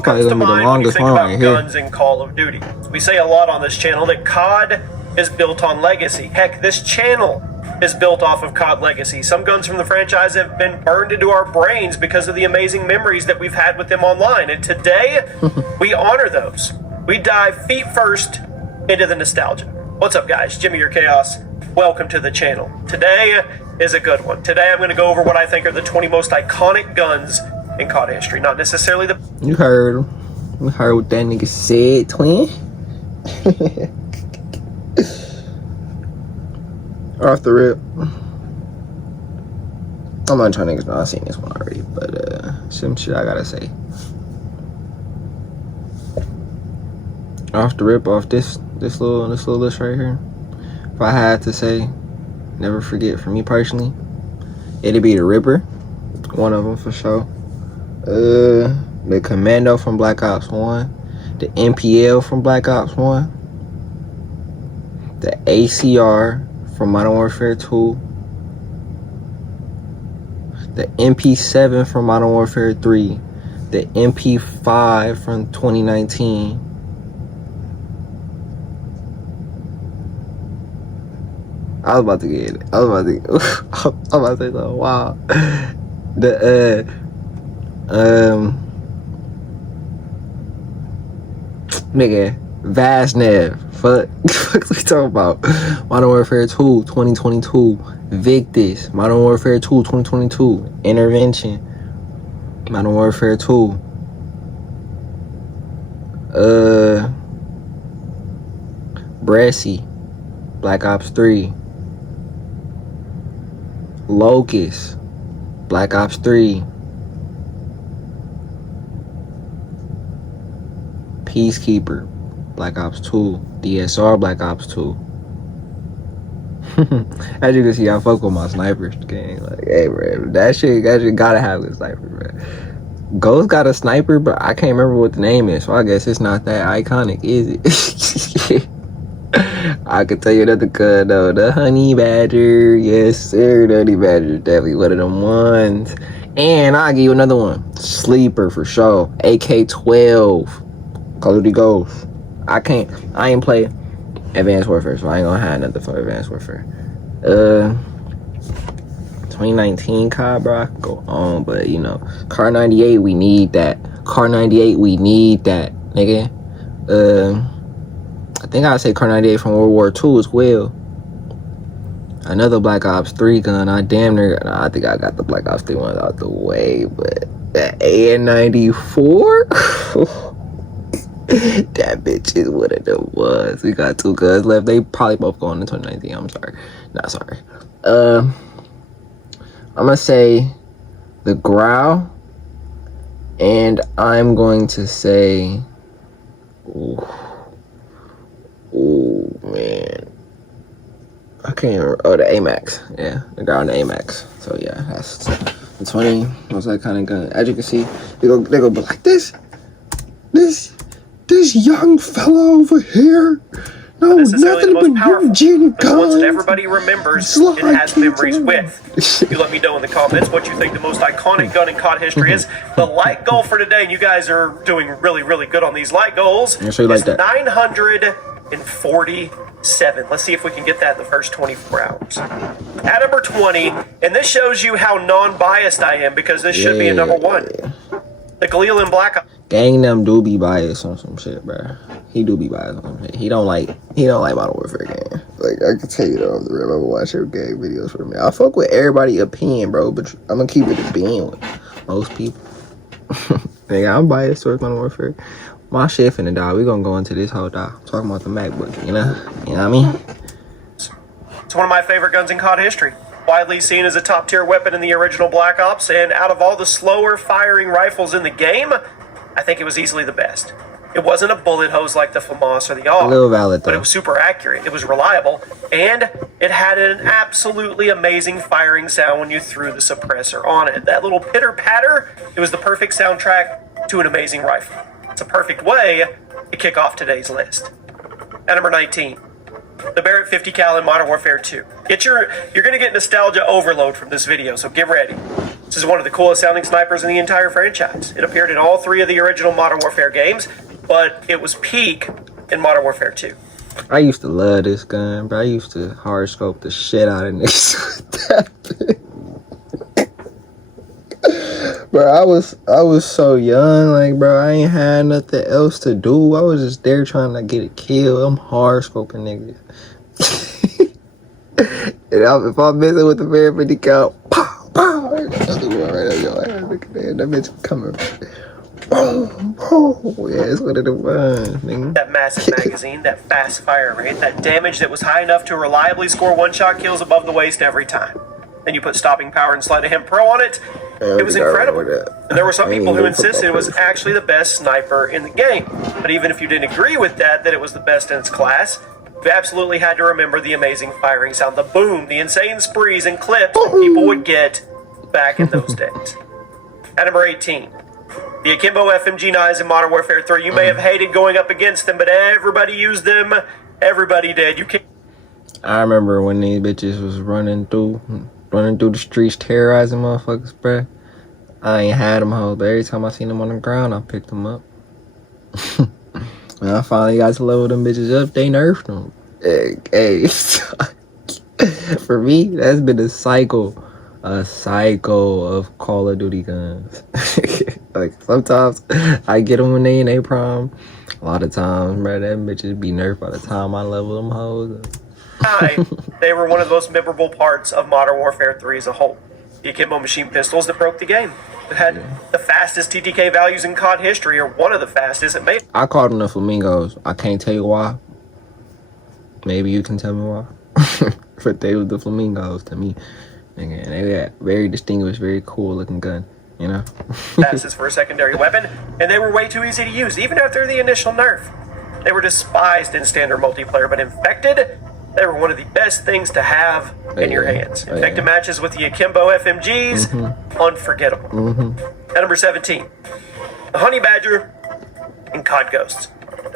What comes to mind when you think about guns here. in Call of Duty? We say a lot on this channel that COD is built on legacy. Heck, this channel is built off of COD legacy. Some guns from the franchise have been burned into our brains because of the amazing memories that we've had with them online. And today, we honor those. We dive feet first into the nostalgia. What's up, guys? Jimmy your Chaos. Welcome to the channel. Today is a good one. Today, I'm going to go over what I think are the 20 most iconic guns in COD history. Not necessarily the... You heard him. You heard what that nigga said, twin. Off the rip. I'm not trying to know I've seen this one already, but some shit I gotta say. Off the rip, off this little list right here. If I had to say, never forget for me personally, it'd be the Ripper, one of them for sure. The Commando from Black Ops 1, the MPL from Black Ops 1, the ACR from Modern Warfare 2, the MP7 from Modern Warfare 3, the MP5 from 2019, I was about to say so. Wow. The nigga, Vaznev. Fuck we talking about? Modern Warfare 2, 2022. Victus. Modern Warfare 2, 2022. Intervention. Modern Warfare 2. Bresci. Black Ops 3. Locust. Black Ops 3. Peacekeeper. Black Ops 2. DSR Black Ops 2. As you can see, I fuck with my snipers game. Like, hey, bro, that shit gotta have a sniper, bro. Ghost got a sniper, but I can't remember what the name is, so I guess it's not that iconic, is it? I can tell you another gun though, the Honey Badger. Yes, sir, the Honey Badger is definitely one of them ones. And I'll give you another one, Sleeper for sure. AK-12, Call of Duty Ghost. I ain't play Advanced Warfare, so I ain't gonna have nothing for Advanced Warfare. 2019 COD, bro, I could go on, but you know, Car 98, we need that. Car 98, we need that, nigga. I think I'd say Car 98 from World War II as well. Another Black Ops 3 gun. I think I got the Black Ops 3 ones out the way, but that AN-94? That bitch is what it was. We got two guns left. They probably both going in 2019. I'm sorry. Not sorry. I'm gonna say the Grau, and I'm going to say, oh man, I can't remember. Oh, the AMAX. Yeah, the Grau and the AMAX. So yeah, that's the 20 most iconic gun. As you can see, they go be like this young fella over here. No, nothing but Eugene guns. The ones that everybody remembers and has memories with. You let me know in the comments what you think the most iconic gun in COD history is. The light goal for today, and you guys are doing really, really good on these light goals, is 947. Let's see if we can get that in the first 24 hours. At number 20, and this shows you how non-biased I am, because this should be a number one. The Gleeland Black Ops. Gang them do be biased on some shit, bro. He do be biased on some shit. He don't like Modern Warfare game. Like, I can tell you that off the rip. I'm watch your game videos for me. I fuck with everybody's opinion, bro, but I'm gonna keep it a being with most people. Nigga, I'm biased towards Modern Warfare. My shit finna die. We gonna go into this whole die. Talking about the MacBook, you know what I mean? It's one of my favorite guns in COD history. Widely seen as a top-tier weapon in the original Black Ops, and out of all the slower-firing rifles in the game, I think it was easily the best. It wasn't a bullet hose like the FAMAS or the AUG, a little valid, though. But it was super accurate, it was reliable, and it had an absolutely amazing firing sound when you threw the suppressor on it. That little pitter-patter, it was the perfect soundtrack to an amazing rifle. It's a perfect way to kick off today's list. At number 19, the Barrett 50 cal in Modern Warfare 2. You're gonna get nostalgia overload from this video, so get ready. This is one of the coolest sounding snipers in the entire franchise. It appeared in all 3 of the original Modern Warfare games, but it was peak in Modern Warfare 2. I used to love this gun, bro. I used to hard scope the shit out of niggas with that bitch. Bro, I was so young, like, bro, I ain't had nothing else to do. I was just there trying to get a kill. I'm hard scoping niggas. And if I'm messing with the very 50 count, pow, pow, another one right up your ass. Look at that, that bitch coming. Boom, boom. Yeah, it's one of the ones, nigga. That massive magazine, that fast fire rate, that damage that was high enough to reliably score one-shot kills above the waist every time. Then you put stopping power and sleight of hand pro on it. It was incredible. And there were some people who insisted it was actually the best sniper in the game. But even if you didn't agree with that it was the best in its class, you absolutely had to remember the amazing firing sound, the boom, the insane sprees and clips that people would get back in those days. At number 18, the Akimbo FMG 9s in Modern Warfare 3. You may have hated going up against them, but everybody used them. Everybody did. You can't. I remember when these bitches was running through the streets terrorizing motherfuckers, bruh. I ain't had them hoes, but every time I seen them on the ground, I picked them up. When I finally got to level them bitches up, they nerfed them. Hey, for me, that's been a cycle of Call of Duty guns. Like, sometimes I get them when they in a prom. A lot of times, bro, that bitches be nerfed by the time I level them hoes up. They were one of the most memorable parts of Modern Warfare 3 as a whole. The Akimbo machine pistols that broke the game. It had the fastest TTK values in COD history, or one of the fastest. It made. I called them the Flamingos. I can't tell you why. Maybe you can tell me why. But they were the Flamingos to me. Again, they had very distinguished, very cool looking gun, you know? Fastest for a secondary weapon, and they were way too easy to use, even after the initial nerf. They were despised in standard multiplayer, but Infected, they were one of the best things to have in your hands. Infected matches with the Akimbo FMGs, unforgettable. At number 17, the Honey Badger and COD Ghosts.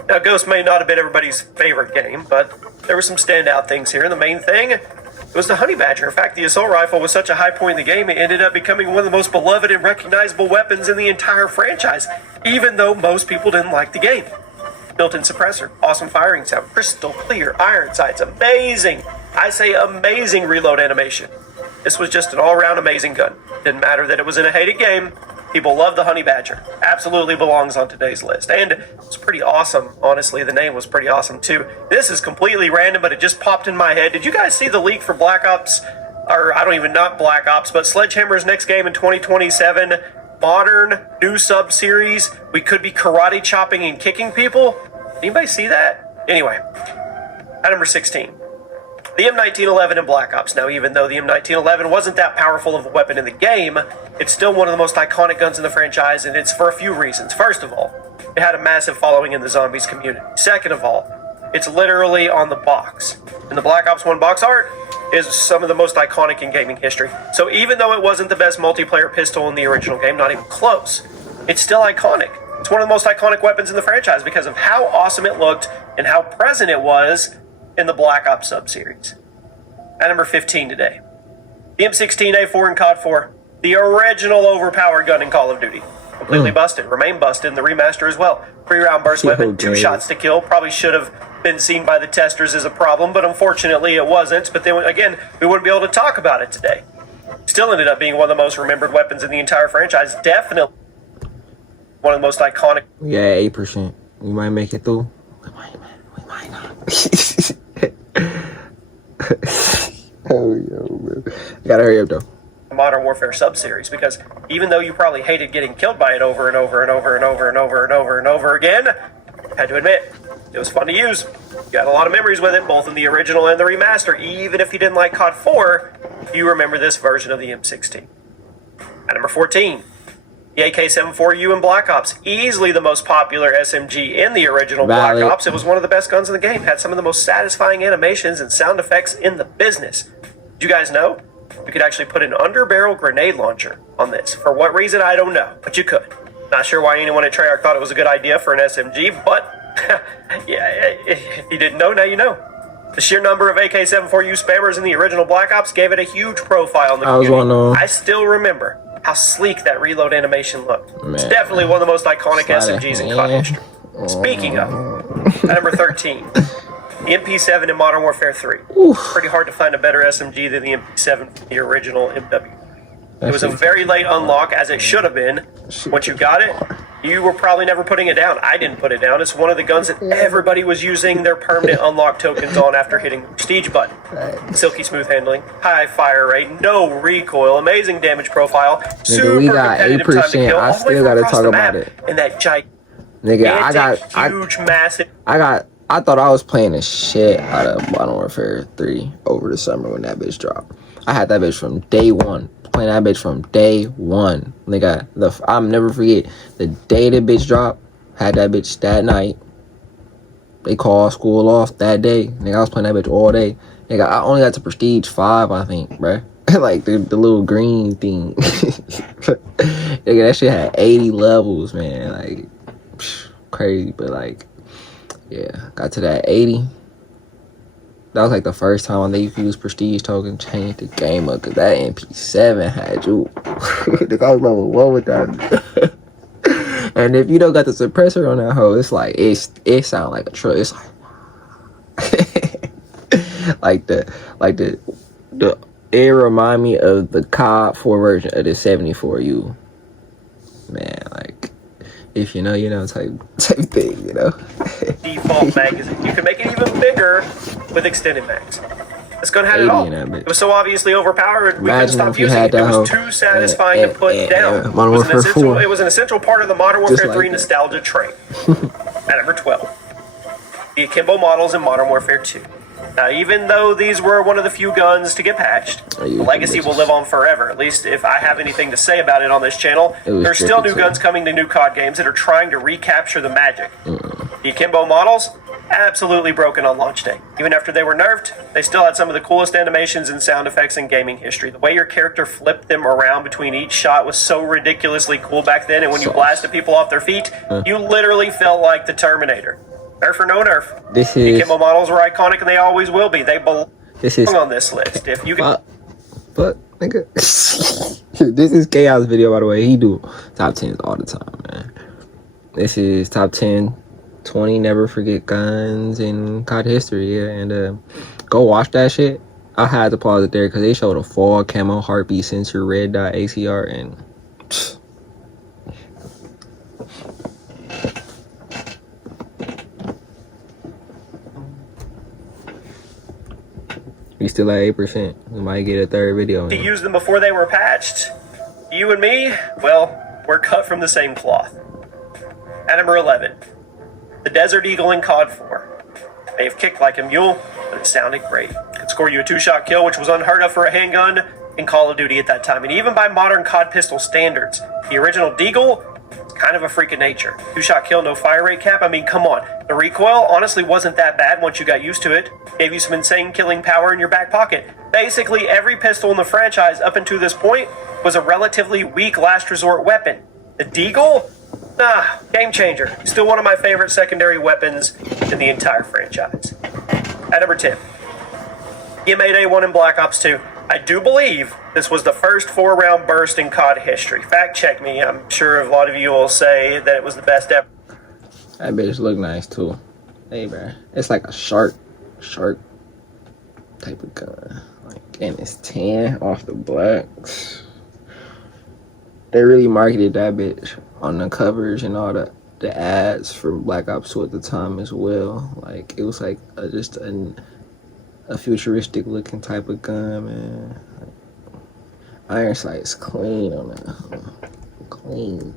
Now, Ghost may not have been everybody's favorite game, but there were some standout things here, and the main thing, it was the Honey Badger. In fact, the assault rifle was such a high point in the game, it ended up becoming one of the most beloved and recognizable weapons in the entire franchise, even though most people didn't like the game. Built-in suppressor, awesome firing sound, crystal clear iron sights, amazing, I say amazing reload animation. This was just an all-around amazing gun. Didn't matter that it was in a hated game, people love the Honey Badger. Absolutely belongs on today's list. And it's pretty awesome, honestly, the name was pretty awesome too. This is completely random, but it just popped in my head. Did you guys see the leak for Black Ops, or I don't even, not Black Ops, but Sledgehammer's next game in 2027? Modern new sub-series, we could be karate chopping and kicking people. Anybody see that? Anyway, at number 16, the M1911 in Black Ops. Now, even though the M1911 wasn't that powerful of a weapon in the game, it's still one of the most iconic guns in the franchise, and it's for a few reasons. First of all, it had a massive following in the zombies community. Second of all, it's literally on the box. And the Black Ops 1 box art is some of the most iconic in gaming history. So even though it wasn't the best multiplayer pistol in the original game, not even close, it's still iconic. It's one of the most iconic weapons in the franchise because of how awesome it looked and how present it was in the Black Ops sub-series. At number 15 today, the M16A4 in COD 4, the original overpowered gun in Call of Duty. Completely busted, remained busted in the remaster as well. 3-round burst weapon, 2 shots to kill, probably should have been seen by the testers as a problem, but unfortunately it wasn't. But then again, we wouldn't be able to talk about it today. Still ended up being one of the most remembered weapons in the entire franchise. Definitely one of the most iconic. Yeah, 8%. We might make it through. We might not. Oh, yo, man. Gotta hurry up, though. Modern Warfare sub-series, because even though you probably hated getting killed by it over and over and over and over and over and over and over again, I had to admit, it was fun to use. You got a lot of memories with it, both in the original and the remaster. Even if you didn't like COD 4, you remember this version of the M16. At number 14, the AK-74U in Black Ops. Easily the most popular SMG in the original Black Ops. It was one of the best guns in the game. Had some of the most satisfying animations and sound effects in the business. Did you guys know? You could actually put an underbarrel grenade launcher on this. For what reason, I don't know, but you could. Not sure why anyone at Treyarch thought it was a good idea for an SMG, but yeah, if you didn't know, now you know. The sheer number of AK-74U spammers in the original Black Ops gave it a huge profile in the community. I still remember how sleek that reload animation looked. It's Man. definitely one of the most iconic Slide of SMGs in COD hand. history. Speaking of, at number 13, the MP7 in Modern Warfare 3. Oof. Pretty hard to find a better SMG than the MP7 from the original MW. It was a That very late unlock, as it should have been. Once you got it, you were probably never putting it down. I didn't put it down. It's one of the guns that everybody was using their permanent unlock tokens on after hitting the prestige button. Silky smooth handling, high fire rate, no recoil, amazing damage profile, super we got competitive time to 8%. kill, I all the way still from gotta across talk the about map. it. And that gigantic, Nigga, huge, massive. I thought I was playing the shit out of Modern Warfare 3 over the summer when that bitch dropped. I had that bitch from day one. Playing that bitch from day one. Nigga, I'll never forget the day the bitch dropped. Had that bitch that night. They called school off that day. Nigga, I was playing that bitch all day. Nigga, I only got to Prestige 5, I think, bruh. Like the little green thing. Nigga, that shit had 80 levels, man. Like, crazy, but like, yeah, got to that 80. That was like the first time they used prestige token, changed the game up, cause that MP7 had you. Nigga, I remember what with that. And if you don't got the suppressor on that hoe, it's like it sound like a truck. It's like it remind me of the COD 4 version of the 74U. Man, like, if you know, you know, type thing, you know. Default magazine. You can make it even bigger with extended mags. This gun had it all. It was so obviously overpowered, we couldn't stop using it. It was too satisfying to put down. It was an essential part of the Modern Warfare 3 nostalgia train. At number 12, the Akimbo models in Modern Warfare 2. Now, even though these were one of the few guns to get patched, the legacy will live on forever. At least if I have anything to say about it on this channel. There's still new guns coming to new COD games that are trying to recapture the magic. The Akimbo models, absolutely broken on launch day. Even after they were nerfed, they still had some of the coolest animations and sound effects in gaming history. The way your character flipped them around between each shot was so ridiculously cool back then, and when you blasted people off their feet, you literally felt like the Terminator. Nerf or no nerf, the Akimbo models were iconic, and they always will be. They belong on this list. If you can... But, nigga, this is Chaos video, by the way. He do top 10s all the time, man. This is top 10, 20 never forget guns in COD history, yeah. And go watch that shit. I had to pause it there because they showed a fall camo heartbeat sensor red dot ACR, and we still at 8%. We might get a third video. To use them before they were patched. You and me, well, we're cut from the same cloth. At number 11, the Desert Eagle in COD 4. May have kicked like a mule, but it sounded great. It could score you a 2-shot kill, which was unheard of for a handgun in Call of Duty at that time. And even by modern COD pistol standards, the original Deagle is kind of a freak of nature. 2-shot kill, no fire rate cap. I mean, come on. The recoil honestly wasn't that bad once you got used to it. Gave you some insane killing power in your back pocket. Basically, every pistol in the franchise up until this point was a relatively weak last resort weapon. The Deagle? Game changer. Still one of my favorite secondary weapons in the entire franchise. At number 10, the M8A1 in Black Ops 2. I do believe this was the first 4-round burst in COD history. Fact check me. I'm sure a lot of you will say that it was the best ever. That bitch look nice too. Hey, bro, it's like a shark type of gun. Like, and it's 10 off the black. They really marketed that bitch on the covers and all the ads for Black Ops 2 at the time as well. Like, it was like just a futuristic looking type of gun, man. Like, iron sight's clean on that. Clean.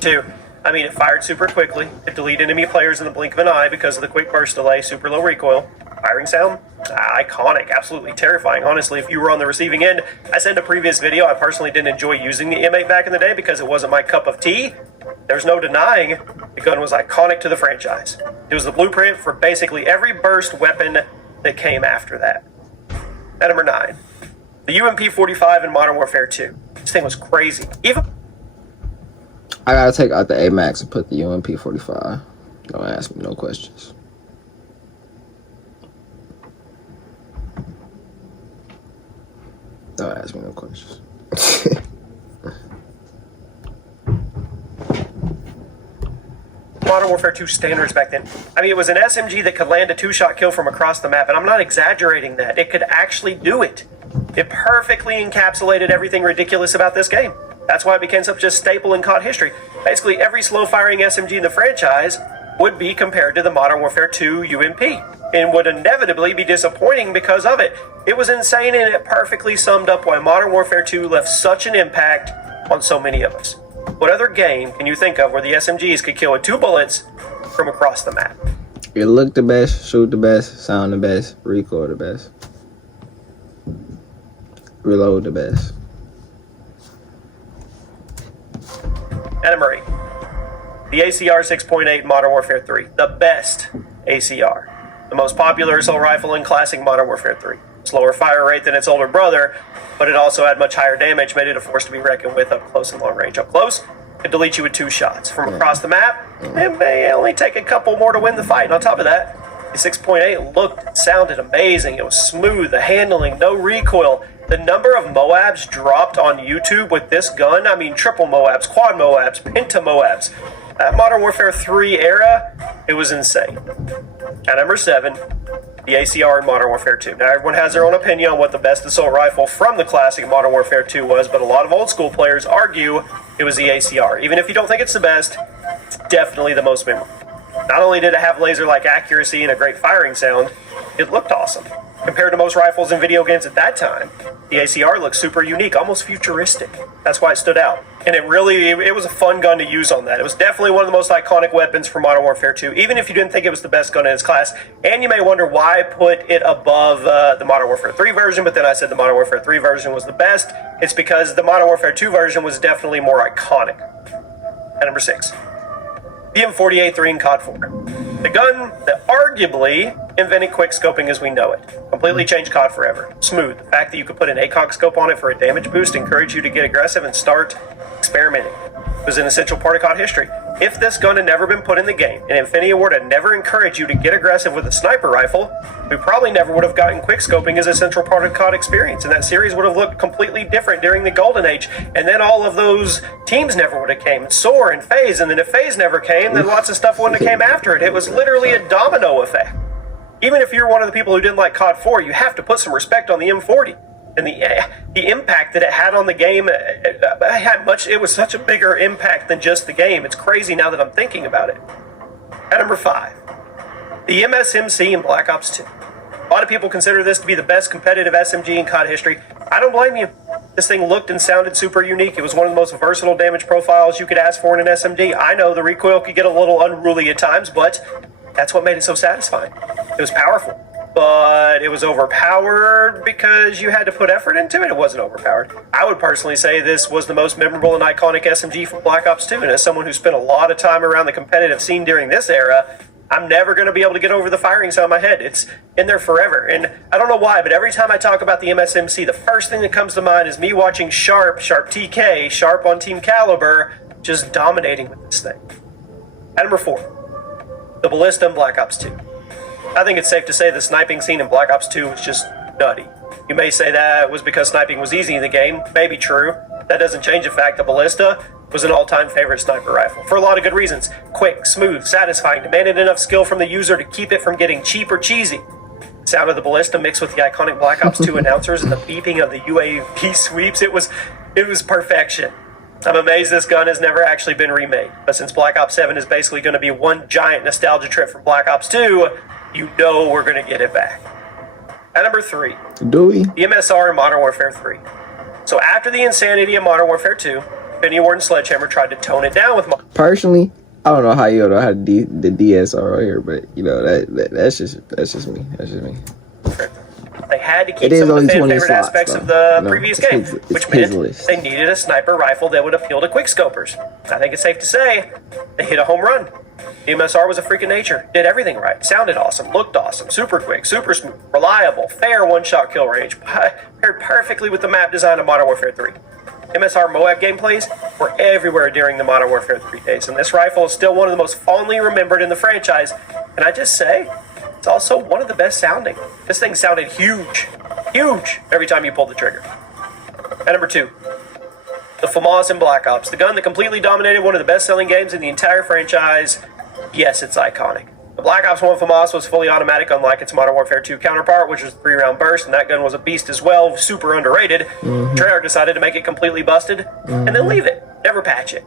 2. I mean, it fired super quickly. It deleted enemy players in the blink of an eye because of the quick burst delay, super low recoil. Firing sound? Iconic, absolutely terrifying. Honestly, if you were on the receiving end, I said in a previous video, I personally didn't enjoy using the M8 back in the day because it wasn't my cup of tea. There's no denying the gun was iconic to the franchise. It was the blueprint for basically every burst weapon that came after that. At number 9, the UMP-45 in Modern Warfare 2. This thing was crazy. I gotta take out the AMAX and put the UMP-45. Don't ask me no questions. Don't ask me no questions. Modern Warfare 2 standards back then. I mean, it was an SMG that could land a 2-shot kill from across the map, and I'm not exaggerating that. It could actually do it. It perfectly encapsulated everything ridiculous about this game. That's why it became such a staple in COD history. Basically, every slow-firing SMG in the franchise would be compared to the Modern Warfare 2 UMP, and would inevitably be disappointing because of it. It was insane, and it perfectly summed up why Modern Warfare 2 left such an impact on so many of us. What other game can you think of where the SMGs could kill with 2 bullets from across the map? It looked the best, shoot the best, sound the best, recoil the best, reload the best. Anna Marie. The ACR 6.8 Modern Warfare 3. The best ACR. The most popular assault rifle in classic Modern Warfare 3. Slower fire rate than its older brother, but it also had much higher damage, made it a force to be reckoned with up close and long range. Up close, it delete you with 2 shots. From across the map, it may only take a couple more to win the fight. And on top of that, the 6.8 looked and sounded amazing. It was smooth, the handling, no recoil. The number of Moabs dropped on YouTube with this gun, I mean triple Moabs, quad Moabs, penta Moabs. That Modern Warfare 3 era, it was insane. At number 7, the ACR in Modern Warfare 2. Now, everyone has their own opinion on what the best assault rifle from the classic Modern Warfare 2 was, but a lot of old school players argue it was the ACR. Even if you don't think it's the best, it's definitely the most memorable. Not only did it have laser-like accuracy and a great firing sound, it looked awesome. Compared to most rifles in video games at that time, the ACR looked super unique, almost futuristic. That's why it stood out. And it was a fun gun to use on that. It was definitely one of the most iconic weapons for Modern Warfare 2, even if you didn't think it was the best gun in its class. And you may wonder why I put it above the Modern Warfare 3 version, but then I said the Modern Warfare 3 version was the best. It's because the Modern Warfare 2 version was definitely more iconic. At number 6, the M48-3 in COD 4. The gun that arguably invented quickscoping as we know it. Completely changed COD forever. Smooth. The fact that you could put an ACOG scope on it for a damage boost encouraged you to get aggressive and start experimenting. It was an essential part of COD history. If this gun had never been put in the game, and Infinity Ward had never encouraged you to get aggressive with a sniper rifle, we probably never would have gotten quickscoping as a central part of COD experience, and that series would have looked completely different during the Golden Age, and then all of those teams never would have came. Soar and FaZe, and then if FaZe never came, then lots of stuff wouldn't have came after it. It was literally a domino effect. Even if you're one of the people who didn't like COD 4, you have to put some respect on the M40. And the impact that it had on the game, it was such a bigger impact than just the game. It's crazy now that I'm thinking about it. At number 5, the MSMC in Black Ops 2. A lot of people consider this to be the best competitive SMG in COD history. I don't blame you. This thing looked and sounded super unique. It was one of the most versatile damage profiles you could ask for in an SMG. I know the recoil could get a little unruly at times, but that's what made it so satisfying. It was powerful, but it was overpowered because you had to put effort into it. It wasn't overpowered. I would personally say this was the most memorable and iconic SMG from Black Ops 2, and as someone who spent a lot of time around the competitive scene during this era, I'm never going to be able to get over the firing sound in my head. It's in there forever. And I don't know why, but every time I talk about the MSMC, the first thing that comes to mind is me watching Sharp TK, Sharp on Team Caliber, just dominating with this thing. At number 4, the Ballista in Black Ops 2. I think it's safe to say the sniping scene in Black Ops 2 was just nutty. You may say that was because sniping was easy in the game. Maybe true. That doesn't change the fact that Ballista was an all-time favorite sniper rifle. For a lot of good reasons. Quick, smooth, satisfying, demanded enough skill from the user to keep it from getting cheap or cheesy. The sound of the Ballista mixed with the iconic Black Ops 2 announcers and the beeping of the UAV sweeps, it was perfection. I'm amazed this gun has never actually been remade. But since Black Ops 7 is basically going to be one giant nostalgia trip from Black Ops 2, you know we're going to get it back. At number 3, Do we? the MSR in Modern Warfare 3. So after the insanity of Modern Warfare 2, Infinity Ward and Sledgehammer tried to tone it down with Personally, I don't know how you know how the DSR right here, but you know that's just me. That's just me. They had to keep It is some of only the fan 20 favorite slots, aspects though. of the No, previous it's game, his- it's which his meant list. they needed a sniper rifle that would appeal to quickscopers. I think it's safe to say they hit a home run. The MSR was a freak of nature, did everything right, sounded awesome, looked awesome, super quick, super smooth, reliable, fair one-shot kill range, paired perfectly with the map design of Modern Warfare 3. MSR Moab gameplays were everywhere during the Modern Warfare 3 days, and this rifle is still one of the most fondly remembered in the franchise, and I just say, it's also one of the best sounding. This thing sounded huge every time you pulled the trigger. At number 2, the FAMAS in Black Ops, the gun that completely dominated one of the best-selling games in the entire franchise, Yes, it's iconic. The Black Ops 1 FAMAS was fully automatic, unlike its Modern Warfare 2 counterpart, which was a 3-round burst, and that gun was a beast as well, super underrated. Treyarch decided to make it completely busted, and then leave it, never patch it.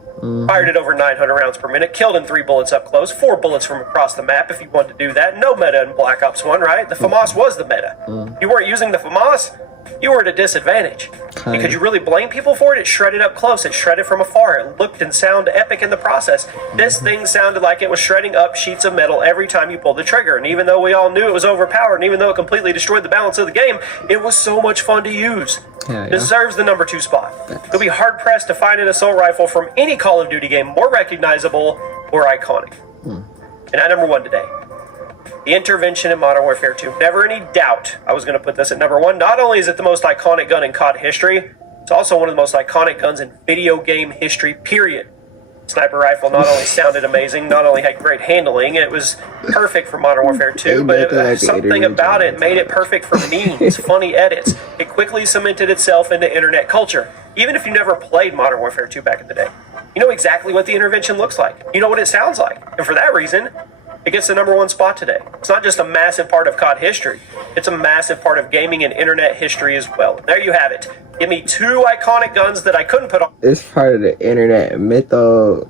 Fired it over 900 rounds per minute, killed in 3 bullets up close, 4 bullets from across the map if you wanted to do that. No meta in Black Ops 1, right? The FAMAS was the meta. You weren't using the FAMAS, you were at a disadvantage. And could you really blame people for it? It shredded up close. It shredded from afar. It looked and sounded epic in the process. This thing sounded like it was shredding up sheets of metal every time you pulled the trigger. And even though we all knew it was overpowered, and even though it completely destroyed the balance of the game, it was so much fun to use. Yeah. Deserves the number 2 spot. You'll be hard-pressed to find an assault rifle from any Call of Duty game more recognizable or iconic. And at number 1 today, the intervention in Modern Warfare 2. Never any doubt I was going to put this at number 1. Not only is it the most iconic gun in COD history, it's also one of the most iconic guns in video game history, period. Sniper rifle not only sounded amazing, not only had great handling, it was perfect for Modern Warfare 2, but something about it made it perfect for memes, funny edits. It quickly cemented itself into internet culture. Even if you never played Modern Warfare 2 back in the day, you know exactly what the intervention looks like. You know what it sounds like. And for that reason, it gets the number 1 spot today. It's not just a massive part of COD history, it's a massive part of gaming and internet history as well. There you have it. Give me 2 iconic guns that I couldn't put on. It's part of the internet mythos.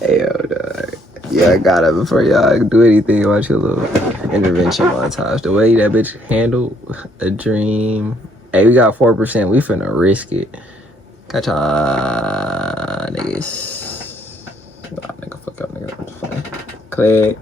Hey, yo, dog. Yeah, I got it. Before y'all do anything, watch your little intervention montage. The way that bitch handled a dream. Hey, we got 4%. We finna risk it. Catch y'all, niggas. Nah, nigga, fuck up, nigga. Click.